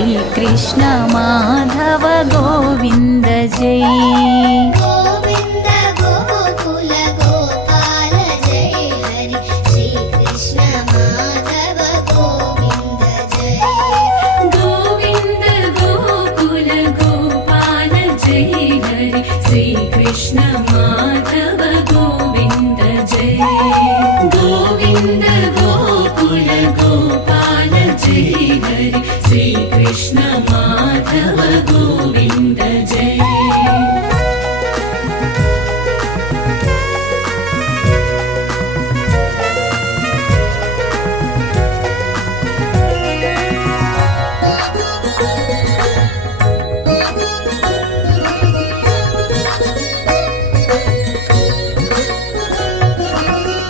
श्रीकृष्ण माधव गोविन्द जय। गोविन्द गोकुल गोपाल जय हरि श्रीकृष्ण माधव गोविन्द जय। गोविन्द गोकुल गोपाल जय हरि श्रीकृष्ण माधव गोविन्द जय। गोविन्द गोकुल गोपाल जय हरि श्रीकृष्ण माधव गोविन्द जय।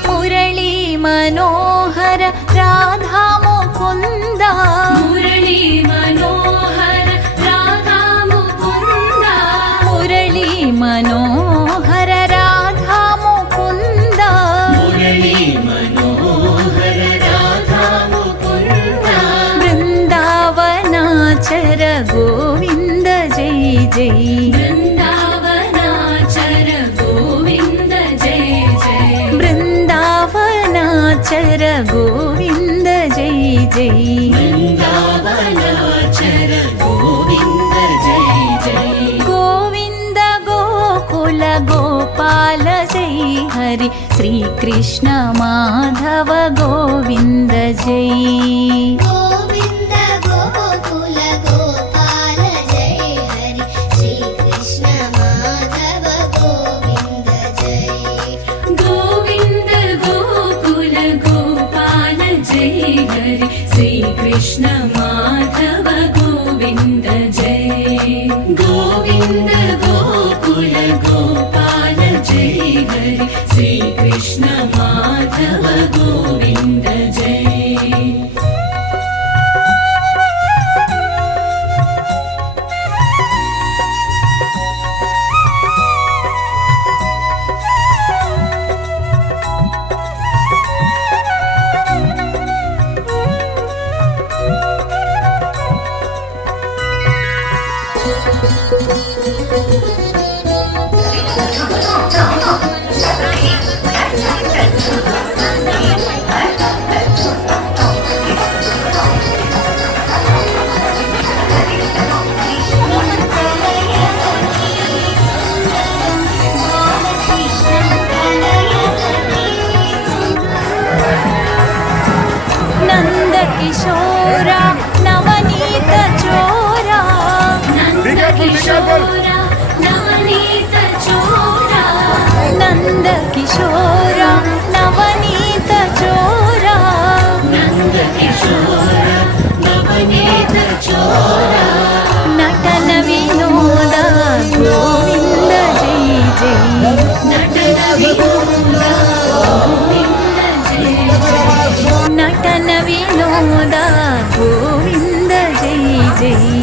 मुरली मनोहर राधा मुकुन्द मुरली मनोहर राधा मुकुन्द मुरली मनोहर राधा मुकुन्द मुरली मनोहर राधा मुकुन्द वृन्दावनाचर गोविन्द जय जय। वृन्दावनाचर गोविन्द जय जय। वृन्दावनाचर गोविन्द जय जय। वृन्दावनाचर गोविन्द जय जय। गोविन्द गोकुल गोपाल जय हरि श्रीकृष्ण माधव गोविन्द जय। गोविन्द गोकुल गोपाल जय हरि श्रीकृष्ण माधव गोविन्द जय। गोविन्द गोकुल गोपाल जय हरि श्रीकृष्ण माधव गोविन्द जय। गोविन्द गोकुल गोपाल जय हरि श्रीकृष्ण माधव गोविन्द जय। नंद किशोरा नवनीत चोरा नंद किशोरा नवनीत चोरा। नंद किशोरा नवनीत चोरा नंद किशोरा नवनीत चोरा। नटन विनोद गोविन्द जय जय। नटन विनोद गोविन्द जय जय। नटन विनोद गोविन्द जय जय।